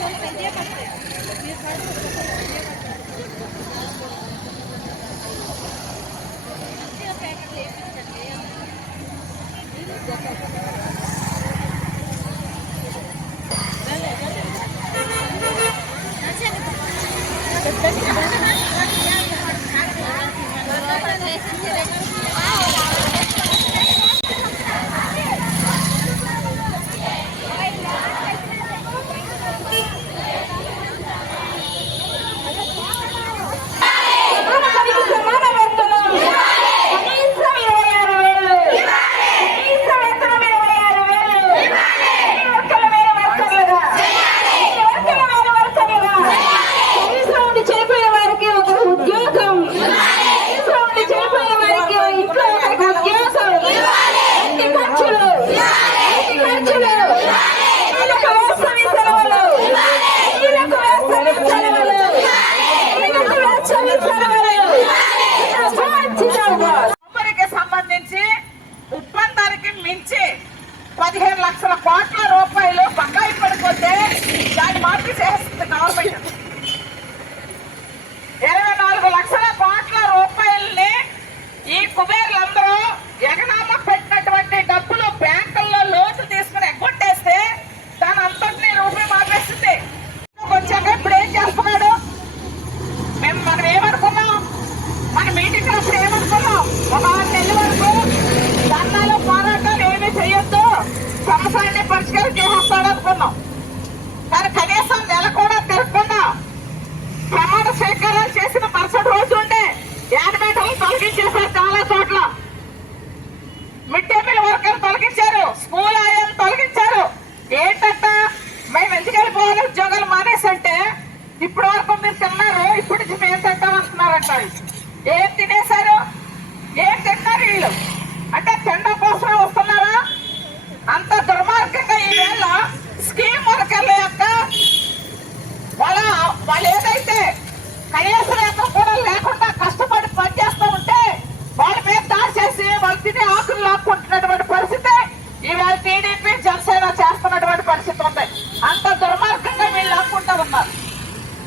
Gracias. లక్షల కోట్ల రూపాయలు బకాయి పడిపోతే దాన్ని మార్పు చేస్తుంది గవర్నమెంట్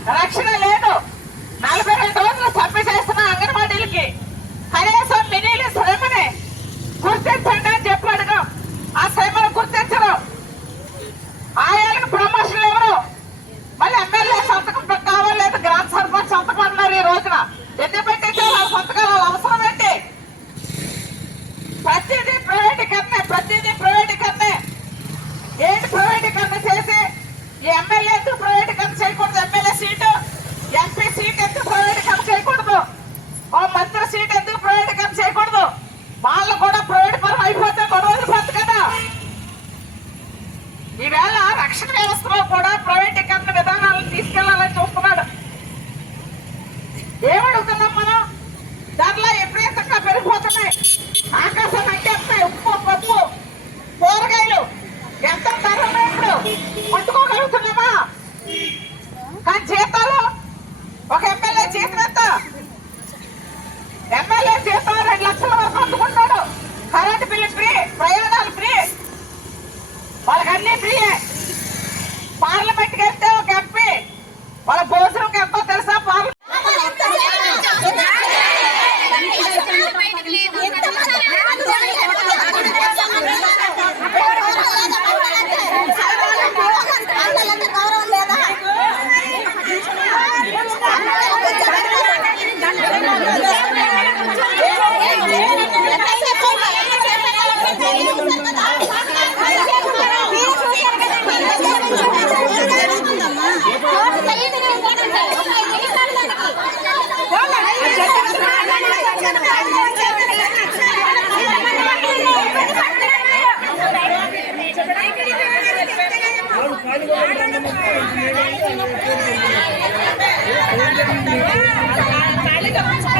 కరెక్షన్ సీట్ ఎందుకు ప్రైవేటీకరణ చేయకూడదు? వాళ్ళు కూడా ప్రైవేట్ పరం అయిపోతే గొడవలు పోతుంది కదా? ఈవేళ రక్షణ వ్యవస్థలో కూడా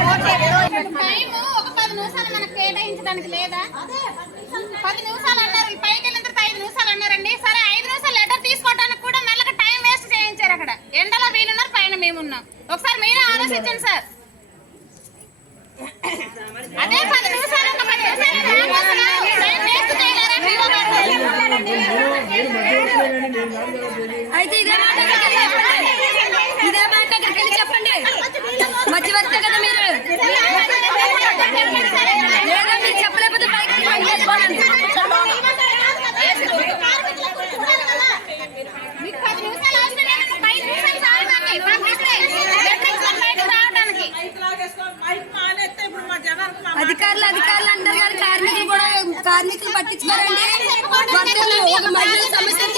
టైము ఒక పది నిమిషాలు మనకు కేటాయించడానికి లేదా? పది నిమిషాలు అన్నారు. పైకి వెళ్ళిన నిమిషాలు అన్నారండి. సరే ఐదు నిమిషాలు లెటర్ తీసుకోవడానికి కూడా నెలకు టైం వేస్ట్ చేయించారు అక్కడ. ఎండలో వీళ్ళున్నారు పైన మేమున్నాం. ఒకసారి మీరే ఆలోచించండి సార్. అధికారులు అధికారులు అంటారు కానీ కార్మికులు కూడా కార్మికులు పట్టించుకోరండి. ఒక మహిళల సమస్యలు